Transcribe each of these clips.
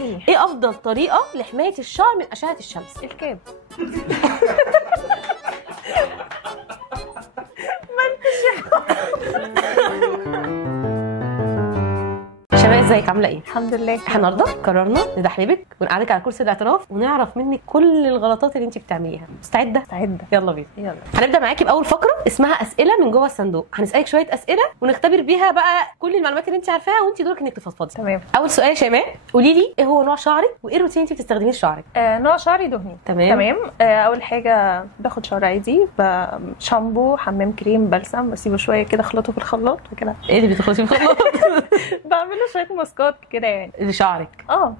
ايه افضل طريقه لحمايه الشعر من اشعه الشمس؟ الكاب. شباب ازيك عامله ايه؟ الحمد لله. احنا النهارده قررنا ندحلبك ونقعدك على كرسي الاعتراف ونعرف منك كل الغلطات اللي انت بتعمليها. مستعده؟ مستعده. يلا بينا. يلا. هنبدا معاكي باول فقره اسمها اسئله من جوه الصندوق. هنسالك شويه اسئله ونختبر بيها بقى كل المعلومات اللي انت عارفاها وانت دورك انك تفضفضي. تمام. اول سؤال يا شيماء، قولي لي ايه هو نوع شعرك وايه الروتين اللي انت بتستخدميه لشعرك؟ نوع شعري دهني. تمام. اول حاجه باخد شعر عادي، شامبو، حمام كريم، بلسم، بسيبه شويه كده اخلطه في الخلاط وكده. ايه اللي بتخلصي في الخلاط؟ بعمله شويه ماسكات كده يعني لشعرك.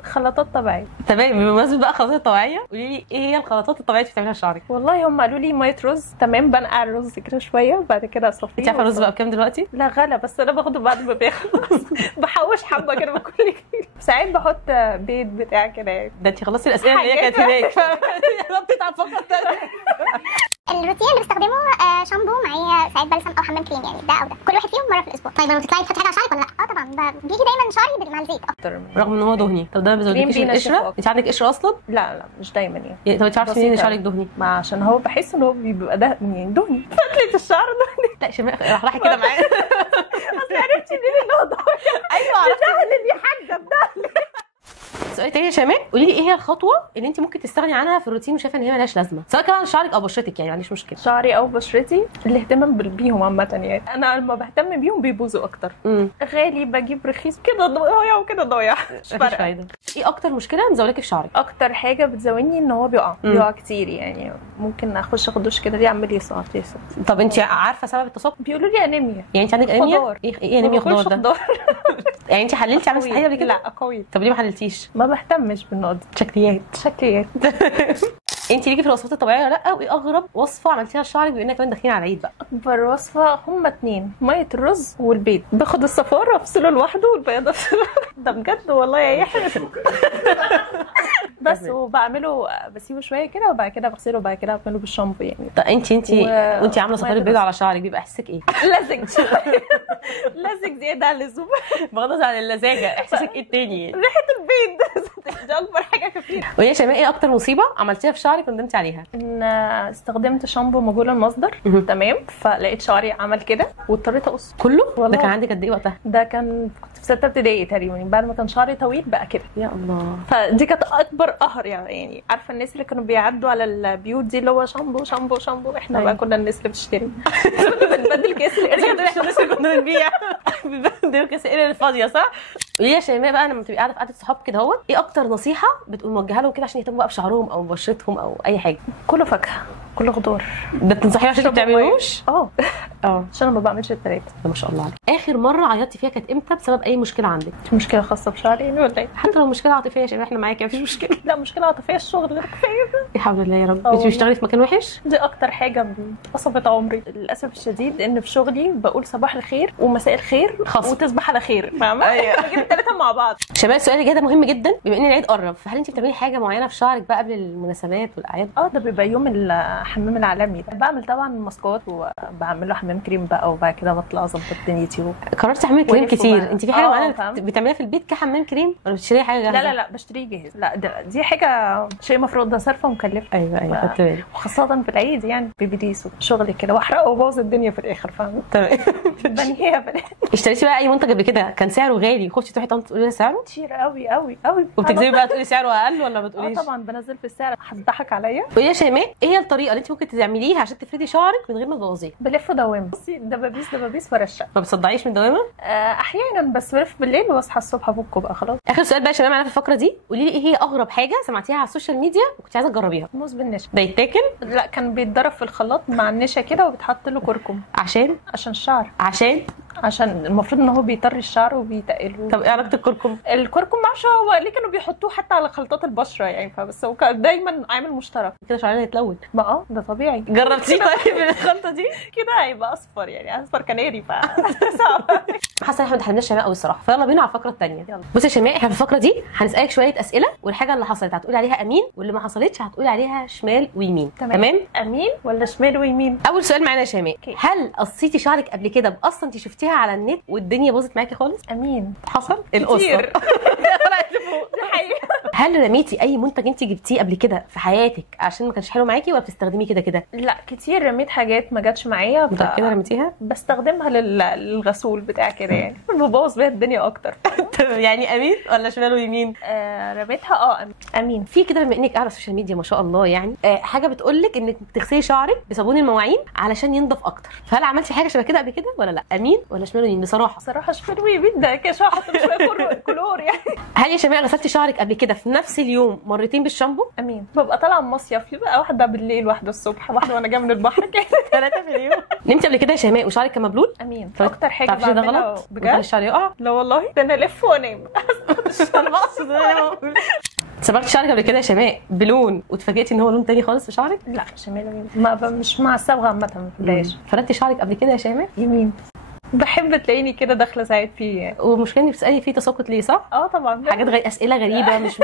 خلاطات طبيعيه. تمام. بمناسبه بقى الخلطات الطبيعيه، قولي لي ايه هي الخلاطات الطبيعيه اللي بتعمليها لشعرك؟ والله هم قالوا لي ميه رز. تمام. بنقع الرز كده شويه وبعد كده اصفيه. انت عارفه الرز بقى بكام دلوقتي؟ لا غلا، بس انا باخده بعد ما بيخلص. بحوش حبه كده بكل كيلو. ساعات بحط بيض بتاع كده يعني. ده انت خلصتي الاسئله اللي هي كانت هناك. غلطت على الفقره الثانيه. الروتين اللي بستخدمه شامبو معايا ساعات بلسم او حمام كريم، يعني ده او ده، كل واحد فيهم مره في الاسبوع. طيب لما بتطلعي تحطي حاجه على شعرك ولا لا؟ طبعا بيجي دايما شعري مع الزيت اكتر رغم ان هو دهني. طب ده ما بيزودلكيش القشره؟ انت عندك قشره اصلا؟ لا مش دايما يعني. طب انت عارفه منين ان شعرك دهني؟ ما عشان هو بحس ان هو بيبقى ده يعني دهني. فتله الشعر دهني. لا شيماء راحي كده معايا. اصل عرفتي منين اللي هو دهني؟ ايوه عرفت. ده اللي بيحجب ده. سؤال تاني يا شيماء، قولي لي ايه هي الخطوه اللي انت ممكن تستغني عنها في الروتين وشايفه ان هي مالهاش لازمه، سواء كان شعرك او بشرتك، يعني ما عنديش مشكله. شعري او بشرتي الاهتمام بيهم عامه يعني. انا لما بهتم بيهم بيبوظوا اكتر. غالي بجيب رخيص كده ضايع وكده ضايع. مش فارقه. ايه اكتر مشكله مزولكي في شعرك؟ اكتر حاجه بتزودني ان هو بيقع كتير يعني. ممكن اخش اخد دش كده يعمل يسقط. طب انت عارفه سبب التساقط؟ بيقولوا لي انيميا. يعني انت عندك انيميا؟ خضار. ايه انيميا خضار ده؟ يعني انت حللتي عملتي تحليل قبل كده؟ لا قوي. طب ليه ما حللتيش؟ ما بهتمش بالنقط دي. شكليات. انت ليكي في الوصفات الطبيعيه ولا لا؟ وايه اغرب وصفه عملتيها لشعرك بما اننا كمان داخلين على العيد بقى؟ اكبر وصفه هما 2: ميه الرز والبيض. باخد الصفار افصله لوحده والبياض افصله. ده بجد والله يا يحيى. بس وبعمله بسيبه شويه كده وبعد كده بغسله وبعد كده بعمله بالشامبو يعني. طب وانت عامله صفار البيض على شعرك بيبقى احساسك ايه؟ لزج. لزج زياده عن اللزوم. بغض عن اللزاجه، احساسك ايه التاني؟ ريحه البيض. دي اكبر حاجه كفيله. ويا شيماء ايه اكتر مصيبه عملتيها في شعرك وندمتي عليها؟ ان استخدمت شامبو مجهول المصدر. تمام. فلقيت شعري عمل كده واضطريت اقص كله. والله. ده كان عندك قد ايه وقتها؟ ده كنت في 6 ابتدائي تقريبا، بعد ما كان شعري طويل بقى كده. يا الله. فدي كانت اكبر قهر يعني. عارفه الناس اللي كانوا بيعدوا على البيوت دي اللي هو شامبو شامبو شامبو، احنا بقى كنا الناس اللي بتشتري. بنبدل كيس. الناس اللي كنا بنبيع بنبدل كيس الفاضيه، صح؟ قولي يا شيماء بقى لما تبقي قاعده في قعده صحاب كده اهو، ايه اكتر نصيحه بتقول موجهه لهم كده عشان يهتموا بقى بشعرهم او ببشرتهم او اي حاجه؟ كله فاكهه، كله خضار. ده بتنصحيه عشان ما بتعملوش؟ عشان ما بعملش التلاته. ما شاء الله عليك. اخر مره عيطتي فيها كانت امتى بسبب اي مشكله عندك؟ مشكله خاصه بشعري يعني ولا ايه؟ حتى لو مشكله عاطفيه يا شيماء احنا معاكي مفيش مشكله. لا مشكله عاطفيه، الشغل غير كفايه. الحمد لله يا رب. انت بتشتغلي في مكان وحش؟ دي اكتر حاجه قصفت عمري للاسف الشديد، ان في شغلي بقول صباح الخير ومساء الخير وتصبح على خير، فاهمه؟ بجيب الثلاثه مع بعض. شباب السؤال اللي جاي ده مهم جدا، بما ان العيد قرب، فهل انت بتعملي حاجه معينه في شعرك بقى قبل المناسبات والاعياد؟ ده بيبقى يوم الحمام العالمي ده. بعمل طبعا ماسكات وبعمل له حمام كريم بقى، وبعد كده بطلع اظبط دنيتي. قررتي تعملي كريم كتير. انت في حاجه معينه بتعمليها في البيت كحمام كريم ولا بتشتري حاجه جاهزه؟ لا بشتريه جاهز. لا دي حاجه شيء مفروض، ده صرفه ومكلفه. ايوه خدت بالي. وخاصه في العيد يعني بيبيديس وشغل كده واحرقه وبوظ الدنيا في الاخر، فاهمه؟ تمام. بنهيها في الاخر. اشتريتي بقى اي منتج قبل كده كان سعره غالي خفتي تروحي تقولي لي سعره؟ كتير قوي قوي قوي. وبتكذبي بقى تقولي سعره اقل ولا ما بتقوليش؟ طبعا بنزل في السعر. هتضحك عليا. قولي يا شيماء ايه هي الطريقه اللي انت ممكن تعمليها عشان تفردي شعرك من غير ما تبوظيه؟ بلف دوامه. بصي دبابيس ورشه. ما بتصدعيش من الدوامه؟ احيانا، بس بلف بالليل واصحى الصبح افكه بقى خلاص. اخر سؤال بقى يا شباب معانا في الفقره دي، قولي لي ايه هي اغرب حاجه سمعتيها على السوشيال ميديا وكنت عايزه تجربيها؟ موز بالنشا. ده يتاكل؟ لا كان بيتضرب في الخلاط مع النشا كده وبيتحط له كركم. عشان الشعر. عشان المفروض ان هو بيطري الشعر وبيتقله. طب ايه علاقه الكركم؟ الكركم معرفش هو ليه كانوا بيحطوه حتى على خلطات البشره يعني، فبس هو كان دايما عامل مشترك. كده شعرنا يتلون. ما ده طبيعي. جربتيه طيب الخلطه دي؟ كده هيبقى اصفر يعني، اصفر كناري. حاسه ان احنا ما اتحدناش شيماء قوي الصراحه، فيلا بينا على الفقره الثانيه. بصي يا شيماء، احنا في الفقره دي هنسالك شويه اسئله، والحاجه اللي حصلت هتقولي عليها امين، واللي ما حصلتش هتقولي عليها شمال ويمين. تمام؟ امين ولا شمال ويمين؟ اول سؤال معانا يا شيماء، هل قصيتي شعرك قبل كده باصلا انت شفتيها على النت والدنيا باظت معاكي خالص؟ امين. حصل؟ القصه دي حقيقه. هل رميتي اي منتج انت جبتيه قبل كده في حياتك عشان ما كانش حلو معاكي، ولا بتستخدميه كده كده؟ لا كتير رميت حاجات ما جاتش معايا، متاكده رميتيها؟ بستخدمها للغسول بتاع كده يعني، ببوظ بيها الدنيا اكتر. يعني امين ولا شمال ويمين؟ رميتها امين. في كده بما انك قاعده على السوشيال ميديا ما شاء الله يعني، حاجه بتقول لك انك بتغسلي شعرك بصابون المواعين علشان ينضف اكتر، فهل عملتي حاجه شبه كده قبل كده ولا لا؟ امين ولا شمال ويمين بصراحه؟ صراحه شمال ويمين، ده كده شويه كلور يعني. هل يا شيماء غسلتي شعرك قبل كده في نفس اليوم مرتين بالشامبو؟ امين. ببقى طالعه مصيف، يبقى واحده بالليل واحده الصبح واحده وانا جايه من البحر كده. 3 في اليوم. نمتي قبل كده يا شيماء وشعرك كان مبلول؟ امين. اكتر حاجه ده بعملها غلط بجد الشعر يقع؟ لا والله، ده انا الف وانام. انا بقصد صبغتي شعرك قبل كده يا شيماء بلون واتفاجئتي ان هو لون تاني خالص في شعرك؟ لا شمال ويمين، مش مع الصبغه عامه، ما بحبهاش. فردتي شعرك قبل كده يا شيماء؟ يمين. بحب تلاقيني كده داخله ساعات فيه يعني. والمشكله انك بتسالي فيه تساقط ليه، صح؟ طبعا حاجات اسئله غريبه مش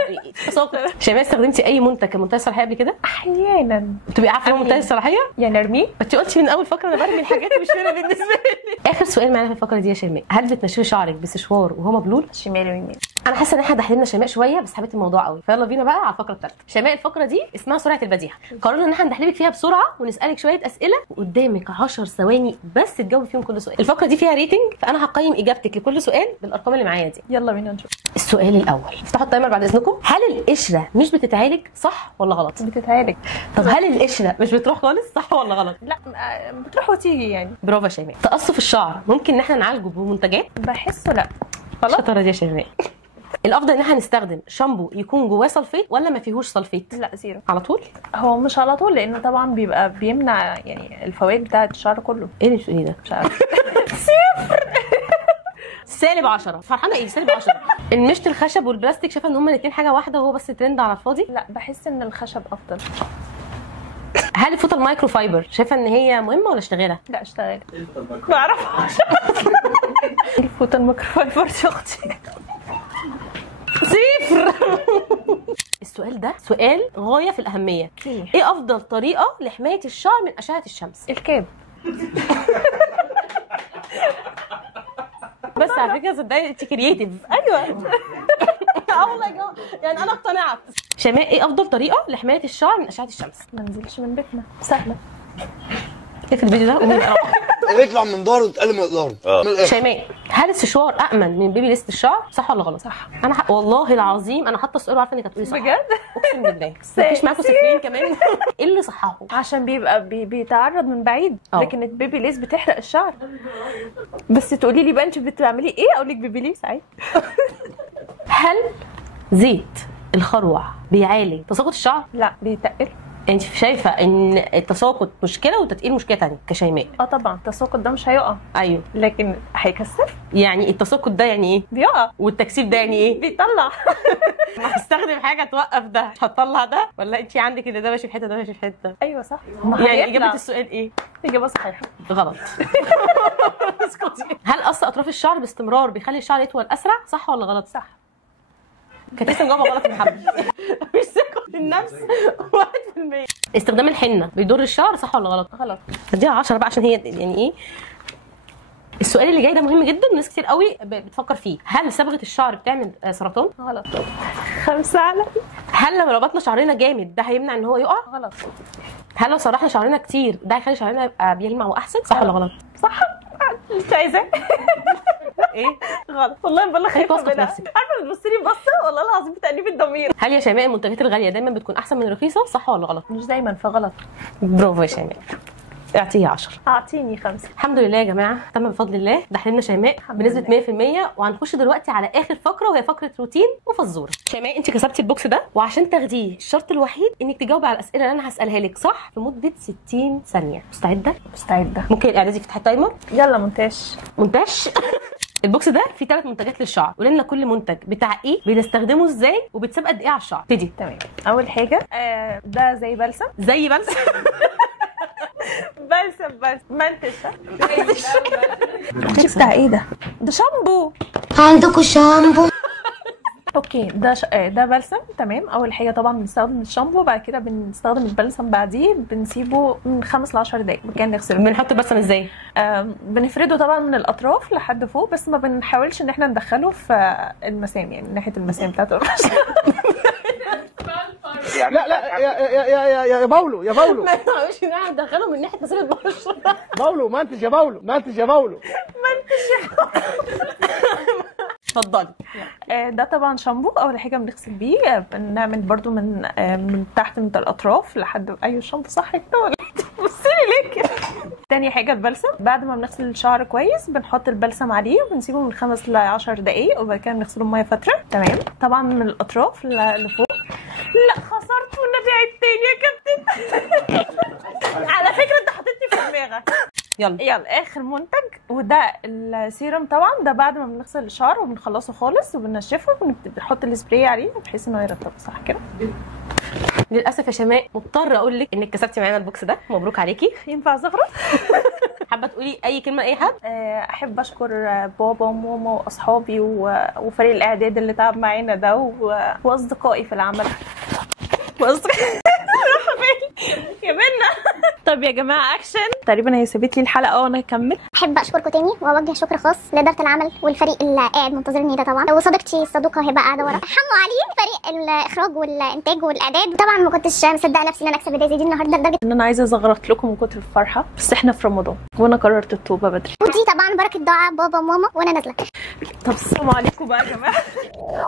تساقط. شيماء استخدمتي اي منتج كمنتهى الصلاحيه قبل كده؟ احيانا. بتبقي عارفه هو منتهى الصلاحيه؟ يعني ارميه؟ انت قلتي من اول فقره انا برمي الحاجات مش فارقه بالنسبه لي. اخر سؤال معانا في الفقره دي يا شيماء، هل بتنشفي شعرك بسشوار وهو مبلول؟ شمال ويمين. انا حاسه ان احنا دحلنا شيماء شويه، بس حبيت الموضوع قوي، فيلا بينا بقى على الفقره الثالثه. شيماء الفقره دي اسمها سرعه البديهه، قررنا ان احنا ندحلك فيها بسرعه ونسالك شويه اسئله وقدامك 10 ثواني بس تجاوبي فيهم كل سؤال. الفقره دي فيها ريتنج، فانا هقيم اجابتك لكل سؤال بالارقام اللي معايا دي. يلا بينا نشوف. السؤال الاول، افتحوا التايمر بعد اذنكم. هل القشره مش بتتعالج، صح ولا غلط؟ بتتعالج. طب هل القشره مش بتروح خالص، صح ولا غلط؟ لا بتروح وتيجي يعني. برافو يا شيماء. تقصف الشعر ممكن ان احنا نعالجه بمنتجات؟ بحسه لا. غلط. شطاره دي يا شيماء. الافضل ان احنا نستخدم شامبو يكون جواه سلفيت ولا ما فيهوش سلفيت؟ لا زيرو على طول. هو مش على طول، لانه طبعا بيبقى بيمنع يعني الفوائد بتاعه الشعر كله. ايه اللي بتقوليه ده؟ مش عارفه. -10. فرحانه ايه -10؟ المشط الخشب والبلاستيك، شايفه ان هما الاثنين حاجه واحده وهو بس ترند على الفاضي؟ لا بحس ان الخشب افضل. هل الفوطه المايكرو فايبر شايفه ان هي مهمه ولا اشتغالها؟ لا اشتغل. ما اعرفش. الفوطه المايكرو فايبر دي اختي. 0. السؤال ده سؤال غايه في الاهميه. ايه افضل طريقه لحمايه الشعر من اشعه الشمس؟ الكاب. بس على فكره صدقني انت كرييتيف. ايوه. والله يعني انا اقتنعت. شيماء ايه افضل طريقه لحمايه الشعر من اشعه الشمس؟ ما ننزلش من بيتنا، سهله. ايه في الفيديو ده؟ قومي يطلع من داره وتقل من الارض. شيماء، هل السشوار امن من بيبي ليست الشعر، صح ولا غلط؟ صح. انا والله العظيم انا حاطه السؤال وعارفه انك هتقولي صح. بجد؟ اقسم بالله. مفيش معاكم صفرين كمان؟ ايه اللي صححه؟ عشان بيبقى بيتعرض من بعيد. لكن البيبي ليس بتحرق الشعر. بس تقولي لي بقى انت بتعملي ايه، اقول لك بيبي ليس عادي. هل زيت الخروع بيعالج تساقط الشعر؟ لا بيتقل. انت شايفه ان التساقط مشكله والتتقيل مشكله ثانيه كشيماء؟ طبعا التساقط ده مش هيقع. ايوه. لكن هيكثف. يعني التساقط ده يعني ايه؟ بيقع. والتكثيف ده يعني ايه؟ بيطلع. هستخدم حاجه توقف ده، مش هتطلع ده، ولا انت عندك ان ده ماشي في حته ده ماشي في حته؟ ايوه صح. يعني اجابه السؤال ايه؟ اجابه صحيحه. غلط. هل قص اطراف الشعر باستمرار بيخلي الشعر يطول اسرع، صح ولا غلط؟ صح. كانت لسه مجاوبه غلط يا محمد. مش ثقه في النفس 1%. استخدام الحنه بيضر الشعر، صح ولا غلط؟ غلط. اديها 10 بقى عشان هي يعني ايه. السؤال اللي جاي ده مهم جدا وناس كتير قوي بتفكر فيه. هل صبغه الشعر بتعمل سرطان؟ غلط. 5 على. هل لو ربطنا شعرنا جامد ده هيمنع ان هو يقع؟ غلط. هل لو سرحنا شعرنا كتير ده هيخلي شعرنا يبقى بيلمع واحسن، صح ولا غلط؟ صح. انت عايزاه. ايه؟ غلط. والله بالله خايفه واثقه في منها. نفسك. عارفه بتبصي لي بصه والله العظيم بتأنيب الضمير. هل يا شيماء المنتجات الغاليه دايما بتكون احسن من الرخيصه، صح ولا غلط؟ مش دايما، فغلط. برافو يا شيماء. اعطيه 10. اعطيني 5. الحمد لله يا جماعه، تم بفضل الله. دحلنا شيماء بنسبه 100%، وهنخش دلوقتي على اخر فقره وهي فقره روتين وفزوره. شيماء انت كسبتي البوكس ده، وعشان تاخديه الشرط الوحيد انك تجاوبي على الاسئله اللي انا هسالها لك صح في مده 60 ثانيه. مستعده؟ مستعده. ممكن الاعدادي يفتح التايمر؟ يلا مونتاج. البوكس ده فيه 3 منتجات للشعر، قولي لنا كل منتج بتاع ايه، بنستخدمه ازاي، وبيتساب قد ايه على الشعر. ابتدي. تمام. اول حاجه ده زي بلسم. بلسم منتشه. بتاع ايه ده؟ ده شامبو. عندكوا شامبو؟ اوكي ده بلسم. تمام. اول حاجه طبعا بنستخدم الشامبو، بعد كده بنستخدم البلسم، بعديه بنسيبه من 5 ل 10 دقايق كان نغسله. بنحط البلسم ازاي؟ بنفرده طبعا من الاطراف لحد فوق، بس ما بنحاولش ان احنا ندخله في المسام، يعني من ناحيه المسام بتاعته. يا باولو يا باولو ما ينفعش ان احنا ندخلهم من ناحيه غسيل البشره. باولو منتج يا باولو، منتج يا باولو. اتفضلي. ده طبعا شامبو. اول حاجه بنغسل بيه، بنعمل برضو من تحت من الاطراف لحد ايوه الشامبو صح كده ولا بصي لي ليه كده. تاني حاجه البلسم. بعد ما بنغسل الشعر كويس بنحط البلسم عليه وبنسيبه من 5 ل 10 دقائق وبعد كده بنغسله بميه فتره. تمام. طبعا من الاطراف لفوق. لا خسرت والنبي عيد تاني يا كابتن. على فكره انت حطيتني في دماغك. يلا اخر منتج وده السيرم. طبعا ده بعد ما بنغسل الشعر وبنخلصه خالص وبنشفه وبنحط السبراي عليه بحيث انه يرطب. صح كده؟ للاسف يا شماء مضطره اقول لك انك كسبتي معانا البوكس ده. مبروك عليكي. ينفع زغرة؟ حابه تقولي اي كلمه لاي حد؟ احب اشكر بابا وماما واصحابي وفريق الاعداد اللي تعب معانا ده واصدقائي في العمل. يا منى. طب يا جماعه اكشن. تقريبا هي سابت لي الحلقه وانا هكمل. احب اشكركم تاني واوجه شكر خاص لاداره العمل والفريق اللي قاعد منتظرني ده طبعا، وصديقتي الصدوقه هبه قاعده ورا، حمو علي فريق الاخراج والانتاج والاعداد. طبعا ما كنتش مصدقه نفسي ان انا اكسب الجايزه دي النهارده لدرجه ان انا عايزه ازغرط لكم من كتر الفرحه، بس احنا في رمضان وانا قررت التوبه بدري. ودي طبعا بركه دعاء بابا وماما وانا نازله. طب السلام عليكم بقى يا جماعه.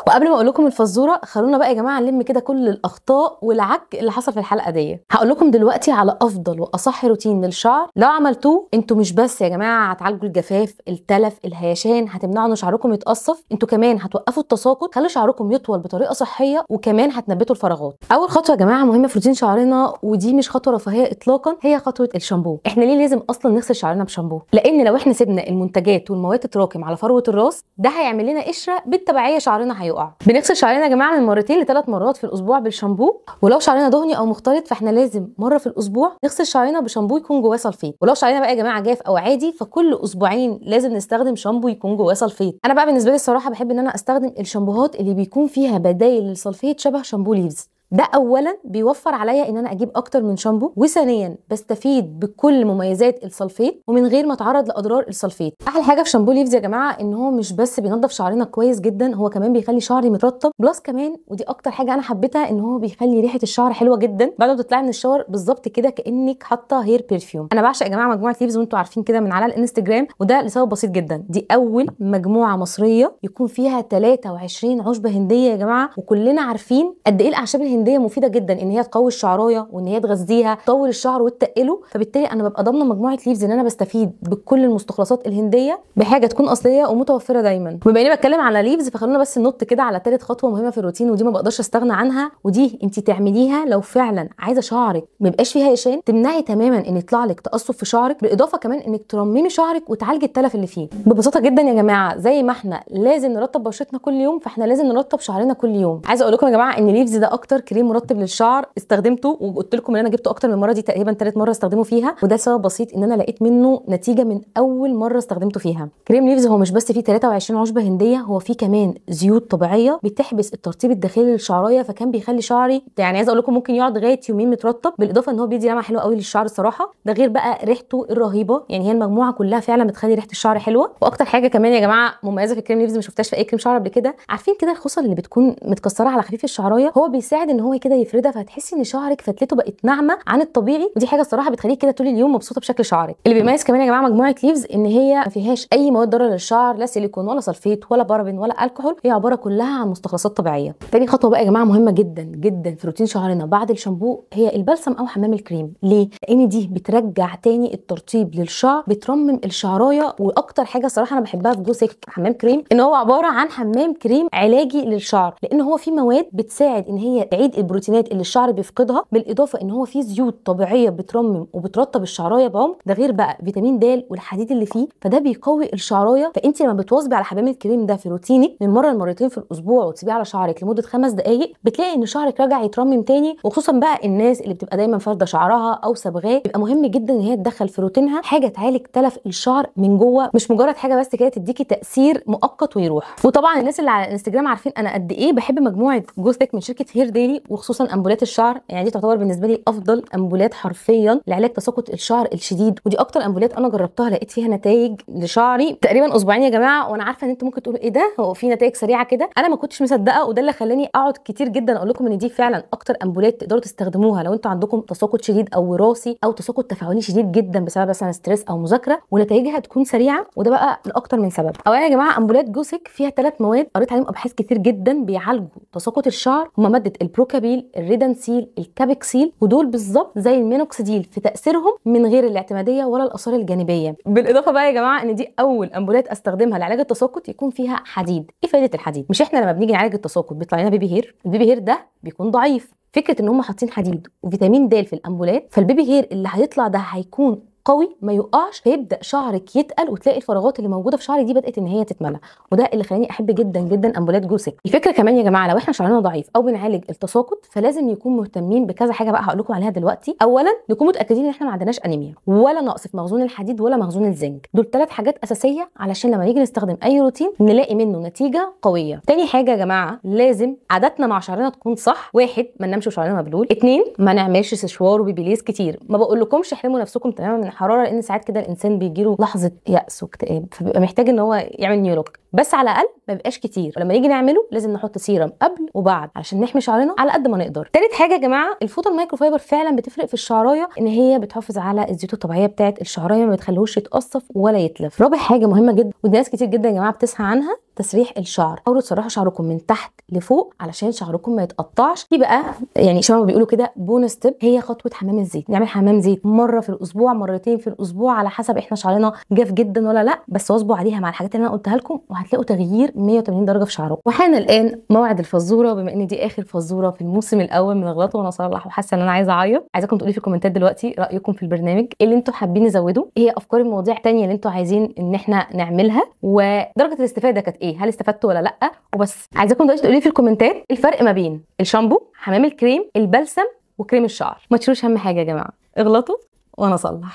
وقبل ما اقول لكم الفزوره خلونا بقى يا جماعه نلم كده كل الاخطاء والعك اللي حصل في الحلقه دي. هقول لكم دلوقتي على افضل واصح روتين للشعر لو عملتوه انتوا مش بس يا جماعه هتعالجوا الجفاف، التلف، الهيشان، هتمنعوا ان شعركم يتقصف، انتوا كمان هتوقفوا التساقط، خلوا شعركم يطول بطريقه صحيه، وكمان هتنبتوا الفراغات. اول خطوه يا جماعه مهمه في روتين شعرنا، ودي مش خطوه رفاهيه اطلاقا، هي خطوه الشامبو. احنا ليه لازم اصلا نغسل شعرنا بشامبو؟ لان لو احنا سيبنا المنتجات والمواد تتراكم على فروه الراس ده هيعمل لنا قشره، بالتبعيه شعرنا هيقع. بنغسل شعرنا يا جماعه من 2 ل 3 مرات في الاسبوع بالشامبو، ولو شعرنا دهني او مختلط فاحنا لازم مره في الاسبوع نغسل شعرنا بشامبو يكون جواه سلفيت. ولو شعرنا بقى يا جماعه جاف او عادي فكل اسبوعين لازم نستخدم شامبو يكون جواه سلفيت. انا بقى بالنسبه لي الصراحه بحب ان انا استخدم الشامبوهات اللي بيكون فيها بدايل للسلفيت شبه شامبو ليفز. ده اولا بيوفر عليا ان انا اجيب اكتر من شامبو، وثانيا بستفيد بكل مميزات السلفيت ومن غير ما اتعرض لاضرار السلفيت. احلى حاجه في شامبو ليفز يا جماعه ان هو مش بس بينظف شعرنا كويس جدا، هو كمان بيخلي شعري مترطب، بلس كمان ودي اكتر حاجه انا حبيتها ان هو بيخلي ريحه الشعر حلوه جدا بعد ما تطلعي من الشاور، بالظبط كده كانك حاطه هير بيرفيوم. انا بعشق يا جماعه مجموعه ليفز وانتوا عارفين كده من على الانستجرام، وده لسبب بسيط جدا، دي اول مجموعه مصريه يكون فيها 23 عشبه هنديه يا جماعه، وكلنا عارفين قد ايه الاعشاب الهنديه مفيده جدا ان هي تقوي الشعرايه وان هي تغذيها تطول الشعر وتقله. فبالتالي انا ببقى ضامنه مجموعه ليفز ان انا بستفيد بكل المستخلصات الهنديه بحاجه تكون اصليه ومتوفره دايما. وبما اني بتكلم على ليفز فخلونا بس ننط كده على ثالث خطوه مهمه في الروتين، ودي ما بقدرش استغنى عنها، ودي انت تعمليها لو فعلا عايزه شعرك ما يبقاش فيها هشام، تمنعي تماما ان يطلع لك تقصف في شعرك، بالاضافه كمان انك ترممي شعرك وتعالجي التلف اللي فيه. ببساطه جدا يا جماعه زي ما احنا لازم نرطب بشرتنا كل يوم فاحنا لازم نرطب شعرنا كل يوم. عايزه اقول لكم يا جماعه ان ليفز ده اكتر كريم مرطب للشعر استخدمته، وقلت لكم ان انا جبته اكتر من مره، دي تقريبا 3 مرات استخدمه فيها، وده سبب بسيط ان انا لقيت منه نتيجه من اول مره استخدمته فيها. كريم ليفز هو مش بس فيه 23 عشبه هنديه، هو فيه كمان زيوت طبيعيه بتحبس الترطيب الداخلي للشعرايه، فكان بيخلي شعري يعني عايزه اقول لكم ممكن يقعد لغايه يومين مترطب، بالاضافه ان هو بيدي لمعه حلوه قوي للشعر الصراحه، ده غير بقى ريحته الرهيبه، يعني هي المجموعه كلها فعلا بتخلي ريحه الشعر حلوه. واكتر حاجه كمان يا جماعه مميزه في كريم ليفز ما شفتهاش في اي كريم شعر قبل كده، عارفين كده الخصل اللي بتكون متكسره على خفيف الشعرايه، هو بيساعد ان هو كده يفردها فهتحسي ان شعرك فتلته بقت ناعمه عن الطبيعي، ودي حاجه الصراحه بتخليك كده طول اليوم مبسوطه بشكل شعرك. اللي بيميز كمان يا جماعه مجموعه ليفز ان هي ما فيهاش اي مواد ضاره للشعر، لا سيليكون ولا سلفيت ولا بارابين ولا الكحول، هي عباره كلها عن مستخلصات طبيعيه. تاني خطوه بقى يا جماعه مهمه جدا جدا في روتين شعرنا بعد الشامبو هي البلسم او حمام الكريم. ليه؟ لان دي بترجع تاني الترطيب للشعر، بترمم الشعرايه، واكتر حاجه صراحه انا بحبها في جوسك حمام كريم ان هو عباره عن حمام كريم علاجي للشعر، لان هو فيه مواد بتساعد ان هي تعيد البروتينات اللي الشعر بيفقدها، بالاضافه ان هو فيه زيوت طبيعيه بترمم وبترطب الشعرايه بعمق، ده غير بقى فيتامين د والحديد اللي فيه، فده بيقوي الشعرايه. فانت لما بتواظبي على حمام الكريم ده في روتينك من مره لمرتين في الاسبوع وتسيبيه على شعرك لمده 5 دقائق بتلاقي ان شعرك رجع يترمم تاني. وخصوصا بقى الناس اللي بتبقى دايما فارده شعرها او صبغاه، بيبقى مهم جدا ان هي تدخل في روتينها حاجه تعالج تلف الشعر من جوه، مش مجرد حاجه بس كده تديكي تاثير مؤقت ويروح. وطبعا الناس اللي على الانستجرام عارفين انا قد ايه بحب مجموعه جوز تك من شركه هير ديلي، قوي، وخصوصا امبولات الشعر. يعني دي تعتبر بالنسبه لي افضل امبولات حرفيا لعلاج تساقط الشعر الشديد، ودي اكتر امبولات انا جربتها لقيت فيها نتائج لشعري تقريبا اسبوعين يا جماعه. وانا عارفه ان انتوا ممكن تقولوا ايه ده، هو في نتائج سريعه كده؟ انا ما كنتش مصدقه، وده اللي خلاني اقعد كتير جدا اقول لكم ان دي فعلا اكتر امبولات تقدروا تستخدموها لو انتوا عندكم تساقط شديد او وراثي او تساقط تفاعلي شديد جدا بسبب مثلا ستريس او مذاكره، ونتائجها تكون سريعه. وده بقى لاكتر من سبب. اولا يا جماعه امبولات جوسك فيها 3 مواد قريت عليهم ابحاث كتير جدا بيعالجوا تساقط الشعر، هما ماده البروكابيل، الريدانسيل، الكابكسيل، ودول بالظبط زي المينوكسيديل في تاثيرهم من غير الاعتماديه ولا الاثار الجانبيه. بالاضافه بقى يا جماعه ان دي اول امبولات استخدمها لعلاج التساقط يكون فيها حديد. ايه فائده الحديد؟ مش احنا لما بنيجي نعالج التساقط بيطلع لنا بيبي هير؟ البيبي هير ده بيكون ضعيف. فكره ان هم حاطين حديد وفيتامين د في الامبولات، فالبيبي هير اللي هيطلع ده هيكون قوي ما يقعش، فيبدا شعرك يتقل وتلاقي الفراغات اللي موجوده في شعرك دي بدات ان هي تتملى. وده اللي خلاني احب جدا جدا امبولات جوسك. الفكره كمان يا جماعه لو احنا شعرنا ضعيف او بنعالج التساقط فلازم نكون مهتمين بكذا حاجه بقى هقول لكم عليها دلوقتي. اولا نكون متاكدين ان احنا ما عندناش انيميا ولا نقص في مخزون الحديد ولا مخزون الزنك. دول 3 حاجات اساسيه علشان لما نيجي نستخدم اي روتين نلاقي منه نتيجه قويه. تاني حاجه يا جماعه لازم عاداتنا مع شعرنا تكون صح. 1 ما ننامش وشعرنا مبلول. 2 ما نعملش سشوار وبيبيليز كتير. ما بقولكمش احرموا نفسكم تماما من الحراره، لان ساعات كده الانسان بيجيله لحظه يأس واكتئاب فبيبقى محتاج ان هو يعمل نيو لوك، بس على الاقل ما بيبقاش كتير. ولما نيجي نعمله لازم نحط سيرم قبل وبعد علشان نحمي شعرنا على قد ما نقدر. تالت حاجه يا جماعه الفوطه المايكرو فايبر فعلا بتفرق في الشعرايه، ان هي بتحافظ على الزيوت الطبيعيه بتاعه الشعرايه ما بتخليهوش يتقصف ولا يتلف. رابع حاجه مهمه جدا ودي ناس كتير جدا يا جماعه بتسعى عنها، تسريح الشعر. حاولوا تسرحوا شعركم من تحت لفوق علشان شعركم ما يتقطعش. دي بقى يعني شباب ما بيقولوا كده بونس ستيب، هي خطوه حمام الزيت. نعمل حمام زيت مره في الاسبوع، مرتين في الاسبوع، على حسب احنا شعرنا جاف جدا ولا لا، بس واظبوا عليها مع الحاجات اللي انا قلتها لكم وهتلاقوا تغيير 180 درجه في شعركم. وحان الان موعد الفزوره، بما ان دي اخر فزوره في الموسم الاول من غلط وانا اصلح وحاسه ان انا عايزه اعيط. عايزاكم تقولوا في الكومنتات دلوقتي رايكم في البرنامج، ايه اللي انتوا حابين نزوده، ايه هي افكار المواضيع الثانيه اللي انتوا عايزين ان احنا نعملها، ودرجه الاستفاده كانت ايه، هل استفدتوا ولا لا. وبس عايزاكم دلوقتي تقولوا لي في الكومنتات الفرق ما بين الشامبو، حمام الكريم، البلسم، وكريم الشعر. ما تشيلوش هم حاجه يا جماعه، اغلطوا وانا اصلح.